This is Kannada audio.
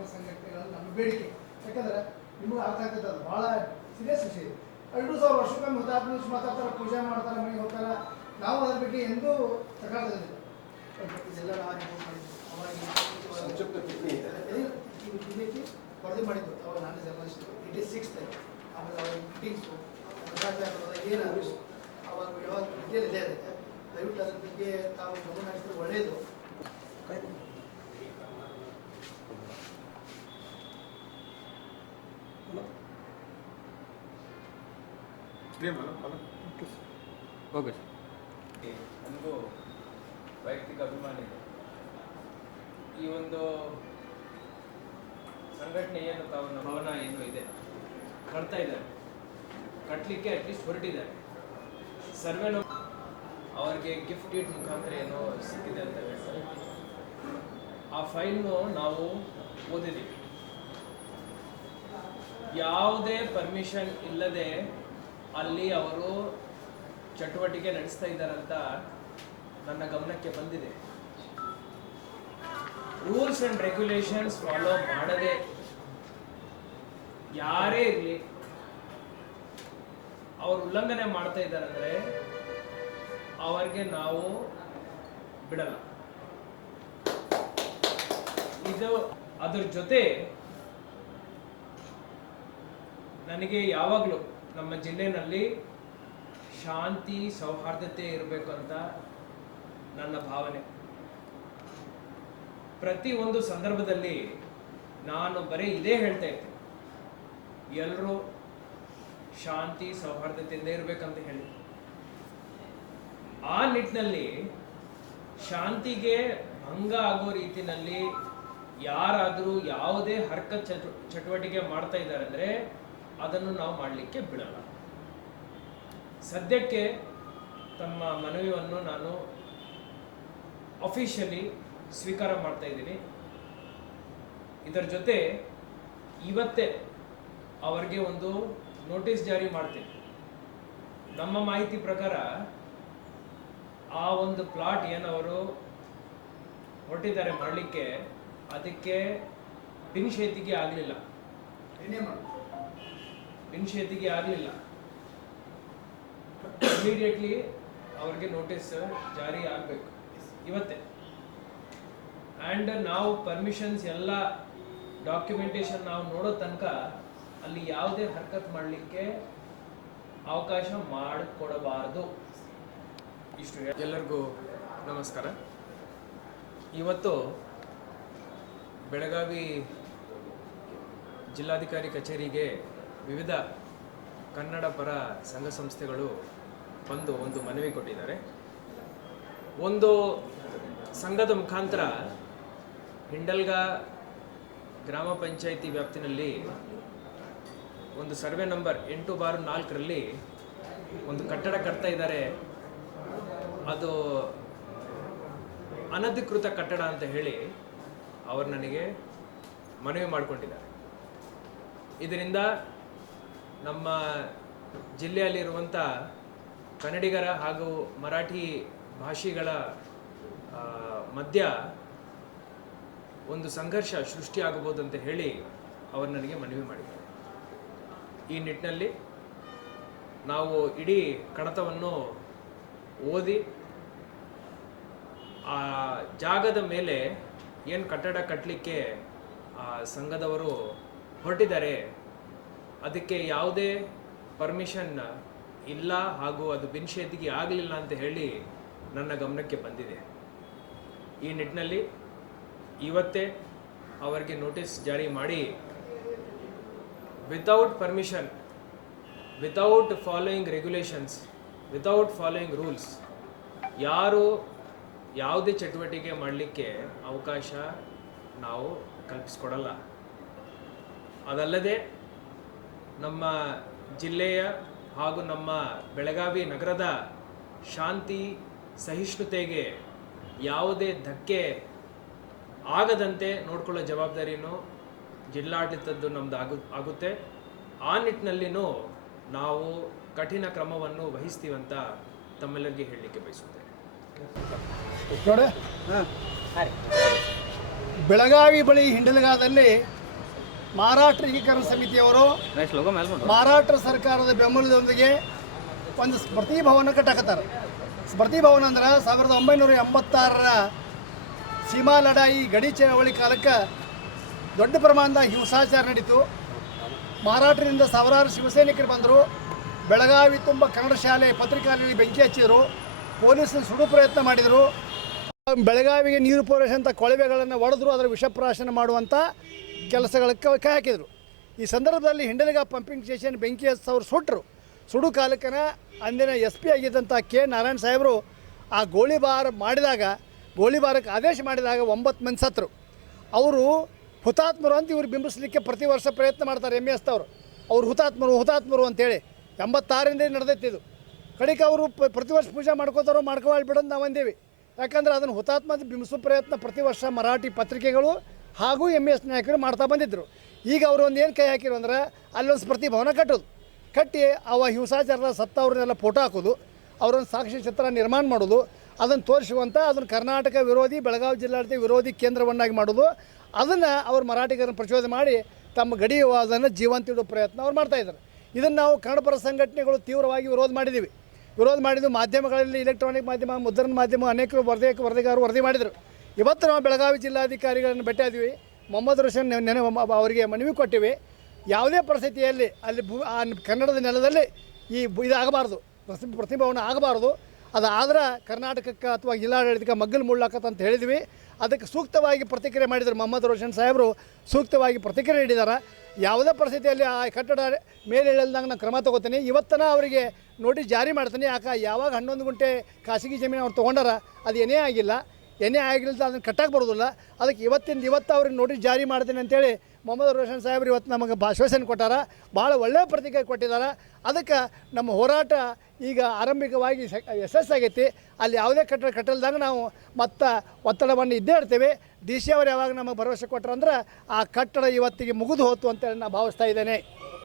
ಪರವಾಗಿ ಸಂಘಟನೆಗಳಲ್ಲಿ ನಮ್ಮ ಬೇಡಿಕೆ. ಯಾಕಂದರೆ ನಿಮಗೆ ಅರ್ಥ ಆಗ್ತದೆ, ಅದು ಭಾಳ ಸೀರಿಯಸ್ ವಿಷಯ ಇದೆ. 2,000 ವರ್ಷಕ್ಕೊಮ್ಮೆ ಹುತಾತ್ಮ ದಿವಸ ಮಾತಾಡ್ತಾರೆ, ಪೂಜೆ ಮಾಡ್ತಾರೆ, ಮನೆಗೆ ಹೋಗ್ತಾರೆ. ನಾವು ಅದ್ರ ಬಗ್ಗೆ ಎಂದೂ ತಗೊಳ್ಳೋದಿಲ್ಲ. ಇದೆಲ್ಲ ಬಿಜೆಪಿ ವರದಿ ಮಾಡಿದ್ದು ಅವಾಗ ನಾನು ಜರ್ನಲಿಸ್ಟ್ 86 ಆಮೇಲೆ ಅವಾಗ ಮೀಟಿಂಗ್ಸು ಏನಾದ್ರು ಅವಾಗ ಯಾವಾಗ ಡೀಟೇಲ್ ಇದೆ ಇರುತ್ತೆ. ದಯವಿಟ್ಟು ಅದ್ರ ಬಗ್ಗೆ ತಾವು ಗಮನ ಹರಿಸಿದ್ರೆ ಒಳ್ಳೆಯದು. ನನಗೂ ವೈಯಕ್ತಿಕ ಅಭಿಮಾನ ಇದೆ. ಈ ಒಂದು ಸಂಘಟನೆ ಏನು ತಾವು ಭವನ ಏನು ಇದೆ ಕಟ್ತಾ ಇದ್ದಾರೆ, ಕಟ್ಟಲಿಕ್ಕೆ ಅಟ್ಲೀಸ್ಟ್ ಹೊರಟಿದ್ದಾರೆ. ಸರ್ವೆ ಅವರಿಗೆ ಗಿಫ್ಟ್ ಇಟ್ ಮುಖಾಂತರ ಏನೋ ಸಿಕ್ಕಿದೆ ಅಂತ ಹೇಳ್ತಾರೆ. ಆ ಫೈಲ್ನು ನಾವು ಓದಿದ್ದೀವಿ. ಯಾವುದೇ ಪರ್ಮಿಷನ್ ಇಲ್ಲದೆ ಅಲ್ಲಿ ಅವರು ಚಟುವಟಿಕೆ ನಡೆಸ್ತಾ ಇದ್ದಾರಂತ ನನ್ನ ಗಮನಕ್ಕೆ ಬಂದಿದೆ. ರೂಲ್ಸ್ ಆ್ಯಂಡ್ ರೆಗ್ಯುಲೇಷನ್ಸ್ ಫಾಲೋ ಮಾಡದೆ ಯಾರೇ ಇರಲಿ ಅವರು ಉಲ್ಲಂಘನೆ ಮಾಡ್ತಾ ಇದ್ದಾರಂದ್ರೆ ಅವರಿಗೆ ನಾವು ಬಿಡಲ್ಲ. ಇದು ಅದ್ರ ಜೊತೆ ನನಗೆ ಯಾವಾಗಲೂ ನಮ್ಮ ಜಿಲ್ಲೆಯಲ್ಲಿ ಶಾಂತಿ ಸೌಹಾರ್ದತೆ ಇರಬೇಕು ಅಂತ ನನ್ನ ಭಾವನೆ. ಪ್ರತಿ ಒಂದು ಸಂದರ್ಭದಲ್ಲಿ ನಾನು ಬರೀ ಇದೇ ಹೇಳ್ತಾ ಇರ್ತೀನಿ, ಎಲ್ಲರೂ ಶಾಂತಿ ಸೌಹಾರ್ದತೆಯಿಂದ ಇರಬೇಕಂತ ಹೇಳಿ. ಆ ನಿಟ್ಟಿನಲ್ಲಿ ಶಾಂತಿಗೆ ಭಂಗ ಆಗೋ ರೀತಿಯಲ್ಲಿ ಯಾರಾದರೂ ಯಾವುದೇ ಹರ್ಕತ್ ಚಟುವಟಿಕೆ ಮಾಡ್ತಾ ಇದ್ದಾರೆ ಅಂದರೆ ಅದನ್ನು ನಾವು ಮಾಡಲಿಕ್ಕೆ ಬಿಡಲ್ಲ. ಸದ್ಯಕ್ಕೆ ತಮ್ಮ ಮನವಿಯನ್ನು ನಾನು ಅಫಿಷಿಯಲಿ ಸ್ವೀಕಾರ ಮಾಡ್ತಾ ಇದ್ದೀನಿ. ಇದರ ಜೊತೆ ಇವತ್ತೇ ಅವರಿಗೆ ಒಂದು ನೋಟಿಸ್ ಜಾರಿ ಮಾಡ್ತೀನಿ. ನಮ್ಮ ಮಾಹಿತಿ ಪ್ರಕಾರ ಆ ಒಂದು ಪ್ಲಾಟ್ ಏನವರು ಹೊರಟಿದ್ದಾರೆ ಮಾಡಲಿಕ್ಕೆ, ಅದಕ್ಕೆ ಬಿನ್ಶೇತಿಗೆ ಆಗಲಿಲ್ಲ. ಇಮಿಡಿಯೇಟ್ಲಿ ಅವ್ರಿಗೆ ನೋಟಿಸ್ ಜಾರಿ ಆಗಬೇಕು ಇವತ್ತೇ. ಆ್ಯಂಡ್ ನಾವು ಪರ್ಮಿಷನ್ಸ್ ಎಲ್ಲ ಡಾಕ್ಯುಮೆಂಟೇಶನ್ ನಾವು ನೋಡೋ ತನಕ ಅಲ್ಲಿ ಯಾವುದೇ ಹರ್ಕತ್ ಮಾಡಲಿಕ್ಕೆ ಅವಕಾಶ ಮಾಡಿಕೊಡಬಾರದು. ಇಷ್ಟು ಎಲ್ಲರಿಗೂ ನಮಸ್ಕಾರ. ಇವತ್ತು ಬೆಳಗಾವಿ ಜಿಲ್ಲಾಧಿಕಾರಿ ಕಚೇರಿಗೆ ವಿವಿಧ ಕನ್ನಡ ಪರ ಸಂಘ ಸಂಸ್ಥೆಗಳು ಬಂದು ಒಂದು ಮನವಿ ಕೊಟ್ಟಿದ್ದಾರೆ. ಒಂದು ಸಂಘದ ಮುಖಾಂತರ ಹಿಂಡಲ್ಗ ಗ್ರಾಮ ಪಂಚಾಯಿತಿ ವ್ಯಾಪ್ತಿನಲ್ಲಿ ಒಂದು ಸರ್ವೆ ನಂಬರ್ 8/4ರಲ್ಲಿ ಒಂದು ಕಟ್ಟಡ ಕಟ್ತಾ ಇದ್ದಾರೆ. ಅದು ಅನಧಿಕೃತ ಕಟ್ಟಡ ಅಂತ ಹೇಳಿ ಅವರು ನನಗೆ ಮನವಿ ಮಾಡಿಕೊಂಡಿದ್ದಾರೆ. ಇದರಿಂದ ನಮ್ಮ ಜಿಲ್ಲೆಯಲ್ಲಿರುವಂಥ ಕನ್ನಡಿಗರ ಹಾಗೂ ಮರಾಠಿ ಭಾಷಿಗಳ ಮಧ್ಯ ಒಂದು ಸಂಘರ್ಷ ಸೃಷ್ಟಿಯಾಗಬಹುದು ಅಂತ ಹೇಳಿ ಅವರು ನನಗೆ ಮನವಿ ಮಾಡಿದ್ದಾರೆ. ಈ ನಿಟ್ಟಿನಲ್ಲಿ ನಾವು ಇಡೀ ಕಡತವನ್ನು ಓದಿ ಆ ಜಾಗದ ಮೇಲೆ ಏನು ಕಟ್ಟಡ ಕಟ್ಟಲಿಕ್ಕೆ ಆ ಸಂಘದವರು ಹೊರಟಿದ್ದಾರೆ ಅದಕ್ಕೆ ಯಾವುದೇ ಪರ್ಮಿಷನ್ ಇಲ್ಲ ಹಾಗೂ ಅದು ಬಿನ್ಶೇತಿಗೆ ಆಗಲಿಲ್ಲ ಅಂತ ಹೇಳಿ ನನ್ನ ಗಮನಕ್ಕೆ ಬಂದಿದೆ. ಈ ನಿಟ್ಟಿನಲ್ಲಿ ಇವತ್ತೇ ಅವರಿಗೆ ನೋಟಿಸ್ ಜಾರಿ ಮಾಡಿ without permission, without following regulations, without following rules ಯಾರು ಯಾವುದೇ ಚಟುವಟಿಕೆ ಮಾಡಲಿಕ್ಕೆ ಅವಕಾಶ ನಾವು ಕಲ್ಪಿಸ್ಕೊಡಲ್ಲ. ಅದಲ್ಲದೆ ನಮ್ಮ ಜಿಲ್ಲೆಯ ಹಾಗೂ ನಮ್ಮ ಬೆಳಗಾವಿ ನಗರದ ಶಾಂತಿ ಸಹಿಷ್ಣುತೆಗೆ ಯಾವುದೇ ಧಕ್ಕೆ ಆಗದಂತೆ ನೋಡ್ಕೊಳ್ಳೋ ಜವಾಬ್ದಾರಿನೂ ಜಿಲ್ಲಾಡಳಿತದ್ದು ನಮ್ಮದು ಆಗುತ್ತೆ. ಆ ನಿಟ್ಟಿನಲ್ಲಿನೂ ನಾವು ಕಠಿಣ ಕ್ರಮವನ್ನು ವಹಿಸ್ತೀವಂತ ತಮ್ಮೆಲ್ಲರಿಗೆ ಹೇಳಲಿಕ್ಕೆ ಬಯಸುತ್ತೇನೆ. ಬೆಳಗಾವಿ ಬಳಿ ಹಿಂಡಲಗಾದಲ್ಲಿ ಮಾರಾಟೀಕರಣ ಸಮಿತಿಯವರು ಮಾರಾಟ ಸರ್ಕಾರದ ಬೆಂಬಲದೊಂದಿಗೆ ಒಂದು ಸ್ಮೃತಿ ಭವನ ಕಟ್ಟಾಕತ್ತಾರೆ. ಸ್ಮೃತಿ ಭವನ ಅಂದ್ರೆ 1986ರ ಸೀಮಾ ಲಡಾಯಿ ಗಡಿ ಚಳವಳಿ ಕಾಲಕ್ಕೆ ದೊಡ್ಡ ಪ್ರಮಾಣದ ಹಿಂಸಾಚಾರ ನಡೀತು. ಮಾರಾಟದಿಂದ ಸಾವಿರಾರು ಶಿವಸೈನಿಕರು ಬಂದರು. ಬೆಳಗಾವಿ ತುಂಬ ಕನ್ನಡ ಶಾಲೆ ಪತ್ರಿಕಾಲಯದಲ್ಲಿ ಬೆಂಕಿ ಹಚ್ಚಿದರು. ಪೊಲೀಸರು ಸುಡು ಪ್ರಯತ್ನ ಮಾಡಿದರು. ಬೆಳಗಾವಿಗೆ ನೀರು ಪೂರೈಸುವಂಥ ಕೊಳವೆಗಳನ್ನು ಒಡೆದ್ರು, ಅದರ ವಿಷಪ್ರಾಶನ ಮಾಡುವಂಥ ಕೆಲಸಗಳಿಗೆ ಕೈ ಹಾಕಿದರು. ಈ ಸಂದರ್ಭದಲ್ಲಿ ಹಿಂಡಲಗ ಪಂಪಿಂಗ್ ಸ್ಟೇಷನ್ ಬೆಂಕಿ ಹಚ್ಚೋರು ಸುಟ್ಟರು. ಸುಡು ಕಾಲಕ್ಕನ ಅಂದಿನ SP ಆಗಿದ್ದಂಥ ಕೆ ನಾರಾಯಣ ಸಾಹೇಬರು ಆ ಗೋಳಿಬಾರಕ್ಕೆ ಆದೇಶ ಮಾಡಿದಾಗ 9 ಮಂದಿ ಸತ್ತರು. ಅವರು ಹುತಾತ್ಮರು ಅಂತ ಇವ್ರು ಬಿಂಬಿಸಲಿಕ್ಕೆ ಪ್ರತಿ ವರ್ಷ ಪ್ರಯತ್ನ ಮಾಡ್ತಾರೆ. MS ಅವರು ಹುತಾತ್ಮರು ಅಂತೇಳಿ 86ರಿಂದ ನಡೆದೈತಿದ್ದು. ಕಡೆಗೆ ಅವರು ಪ್ರತಿ ವರ್ಷ ಪೂಜೆ ಮಾಡ್ಕೋತಾರೋ ಬಿಡೋದು ನಾವು ಅಂದೇವಿ. ಯಾಕಂದ್ರೆ ಅದನ್ನು ಹುತಾತ್ಮದ ಬಿಂಬಿಸೋ ಪ್ರಯತ್ನ ಪ್ರತಿ ವರ್ಷ ಮರಾಠಿ ಪತ್ರಿಕೆಗಳು ಹಾಗೂ MS ನಾಯಕರು ಮಾಡ್ತಾ ಬಂದಿದ್ದರು. ಈಗ ಅವರು ಒಂದು ಏನು ಕೈ ಹಾಕಿರು ಅಂದ್ರೆ ಅಲ್ಲೊಂದು ಸ್ಮೃತಿ ಭವನ ಕಟ್ಟಿ ಅವ ಹಿಂಸಾಚಾರದ ಸತ್ತವ್ರನ್ನೆಲ್ಲ ಫೋಟೋ ಹಾಕೋದು, ಅವರೊಂದು ಸಾಕ್ಷಿ ಚಿತ್ರ ನಿರ್ಮಾಣ ಮಾಡೋದು, ಅದನ್ನು ತೋರಿಸುವಂಥ ಅದನ್ನು ಕರ್ನಾಟಕ ವಿರೋಧಿ ಬೆಳಗಾವಿ ಜಿಲ್ಲಾಡಳಿತ ವಿರೋಧಿ ಕೇಂದ್ರವನ್ನಾಗಿ ಮಾಡೋದು, ಅದನ್ನು ಅವ್ರು ಮರಾಠಿಗರನ್ನು ಪ್ರಚೋದನೆ ಮಾಡಿ ತಮ್ಮ ಗಡಿ ವಿವಾದವನ್ನು ಜೀವಂತ ಇಡೋ ಪ್ರಯತ್ನ ಅವ್ರು ಮಾಡ್ತಾಯಿದ್ದಾರೆ. ಇದನ್ನು ನಾವು ಕನ್ನಡಪರ ಸಂಘಟನೆಗಳು ತೀವ್ರವಾಗಿ ವಿರೋಧ ಮಾಡಿದ್ದು ಮಾಧ್ಯಮಗಳಲ್ಲಿ ಇಲೆಕ್ಟ್ರಾನಿಕ್ ಮಾಧ್ಯಮ, ಮುದ್ರಣ ಮಾಧ್ಯಮ ಅನೇಕರು ವರದಿಗಾರರು ವರದಿ ಮಾಡಿದರು. ಇವತ್ತು ನಾವು ಬೆಳಗಾವಿ ಜಿಲ್ಲಾಧಿಕಾರಿಗಳನ್ನು ಭೇಟಿಯಾದ್ವಿ. ಮೊಹಮ್ಮದ್ ರೋಷನ್ ಅವರಿಗೆ ಮನವಿ ಕೊಟ್ಟಿವಿ. ಯಾವುದೇ ಪರಿಸ್ಥಿತಿಯಲ್ಲಿ ಅಲ್ಲಿ ಕನ್ನಡದ ನೆಲದಲ್ಲಿ ಇದಾಗಬಾರ್ದು, ಪ್ರತಿಭವನ ಆಗಬಾರ್ದು. ಅದಾದ್ರೆ ಕರ್ನಾಟಕಕ್ಕೆ ಅಥವಾ ಜಿಲ್ಲಾಡಳಿತಕ್ಕೆ ಮಗ್ಗಲು ಮುಳ್ಳಾಕತ್ತ ಅಂತ ಹೇಳಿದ್ವಿ. ಅದಕ್ಕೆ ಸೂಕ್ತವಾಗಿ ಪ್ರತಿಕ್ರಿಯೆ ಮಾಡಿದರು. ಮೊಹಮ್ಮದ್ ರೋಷನ್ ಸಾಹೇಬರು ಸೂಕ್ತವಾಗಿ ಪ್ರತಿಕ್ರಿಯೆ ನೀಡಿದ್ದಾರೆ. ಯಾವುದೇ ಪರಿಸ್ಥಿತಿಯಲ್ಲಿ ಆ ಕಟ್ಟಡ ಮೇಲೆ ಇಳಿದಂಗೆ ನಾನು ಕ್ರಮ ತೊಗೋತೀನಿ. ಇವತ್ತನ ಅವರಿಗೆ ನೋಟಿಸ್ ಜಾರಿ ಮಾಡ್ತೀನಿ. ಯಾವಾಗ 11 ಗುಂಟೆ ಖಾಸಗಿ ಜಮೀನು ಅವ್ರು ತೊಗೊಂಡಾರ ಅದು ಏನೇ ಆಗಿಲ್ಲ ಅದನ್ನು ಕಟ್ಟಕ್ಕೆ ಬರೋದಿಲ್ಲ. ಅದಕ್ಕೆ ಇವತ್ತು ಅವ್ರಿಗೆ ನೋಟಿಸ್ ಜಾರಿ ಮಾಡ್ತೀನಿ ಅಂತೇಳಿ ಮೊಹಮ್ಮದ್ ರೋಷನ್ ಸಾಹೇಬ್ರು ಇವತ್ತು ನಮಗೆ ಆಶ್ವಾಸನೆ ಕೊಟ್ಟಾರ. ಭಾಳ ಒಳ್ಳೆಯ ಪ್ರತಿಕ್ರಿಯೆ ಕೊಟ್ಟಿದ್ದಾರೆ. ಅದಕ್ಕೆ ನಮ್ಮ ಹೋರಾಟ ಈಗ ಆರಂಭಿಕವಾಗಿ ಯಶಸ್ಸಾಗೈತಿ. ಅಲ್ಲಿ ಯಾವುದೇ ಕಟ್ಟಲ್ದಾಗ ನಾವು ಮತ್ತೆ ಒತ್ತಡವನ್ನು ಇದ್ದೇ ಇರ್ತೇವೆ. DC ಅವರು ಯಾವಾಗ ನಮಗೆ ಭರವಸೆ ಕೊಟ್ಟರಂದ್ರೆ ಆ ಕಟ್ಟಡ ಇವತ್ತಿಗೆ ಮುಗಿದು ಹೋಯ್ತು ಅಂತೇಳಿ ನಾನು ಭಾವಿಸ್ತಾ ಇದ್ದೇನೆ.